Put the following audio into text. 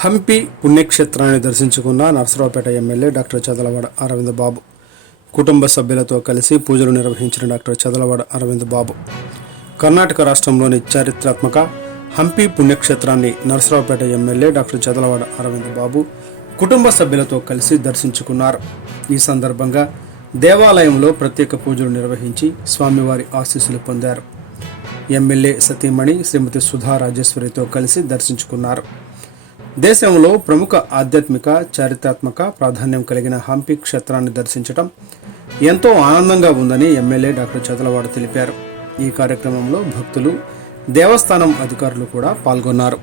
హంపి పుణ్యక్షేత్రాన్ని దర్శించుకున్న Narasaraopet MLA doctor Chadalavada Arvind బాబు కుటుంబ సభ్యులతో కలిసి పూజలు నిర్వహించిన డాక్టర్ చదలవాడ అరవింద్ బాబు కర్ణాటక రాష్ట్రంలోని చారిత్రాత్మక హంపి పుణ్యక్షేత్రాన్ని నర్సరావుపేట ఎమ్మెల్యే డాక్టర్ చదలవాడ అరవింద్ బాబు కుటుంబ సభ్యులతో కలిసి దర్శించుకున్నారు. ఈ సందర్భంగా దేవాలయంలో ప్రత్యేక పూజలు నిర్వహించి స్వామివారి ఆశీస్సులు పొందారు. ఎమ్మెల్యే సతీమణి శ్రీమతి సుధా రాజేశ్వరితో కలిసి దర్శించుకున్నారు. దేశంలో ప్రముఖ ఆధ్యాత్మిక చారిత్రాత్మక ప్రాధాన్యం కలిగిన హంపి క్షేత్రాన్ని దర్శించడం ఎంతో ఆనందంగా ఉందని ఎమ్మెల్యే డాక్టర్ చదలవాడ తెలిపారు. ఈ కార్యక్రమంలో భక్తులు, దేవస్థానం అధికారులు కూడా పాల్గొన్నారు.